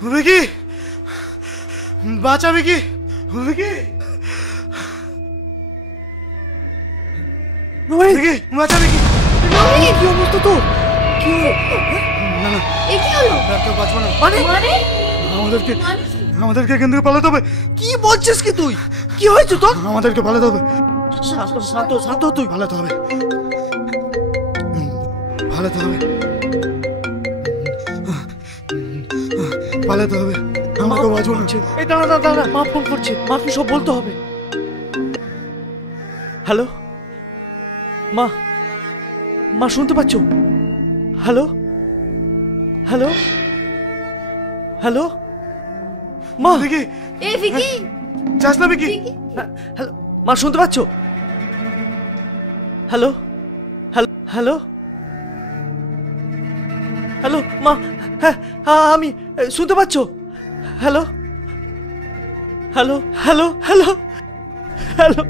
ভিকি, বাঁচা ভিকি, ভিকি, ভিকি, বাঁচা ভিকি। কি অবস্থা তোর? কি হলো? না না, এ কি হলো? আর কেউ বাঁচবো না। মানে আমাদেরকে এখান থেকে পালাতে হবে। কি বলছিস কি তুই? কি হয়েছে তোর? আমাদেরকে পালাতে হবে, শান্ত শান্ত শান্ত তুই। পালাতে হবে, পালাতে হবে, পালাতে হবে। আমাকে বাঁচবো না। এই দাঁড়া দাঁড়া দাঁড়া, মা ফোন করছে, মাকে সব বলতে হবে। হ্যালো মা, মা শুনতে পাচ্ছ? হ্যালো হ্যালো হ্যালো মা। ভিকি, এ ভিকি, যাস না ভিকি। ভিকি, হ্যালো মা, শুনতে পাচ্ছ? হ্যালো হ্যালো হ্যালো হ্যালো মা, হ্যাঁ হ্যাঁ আমি, শুনতে পাচ্ছ? Hello hello hello hello hello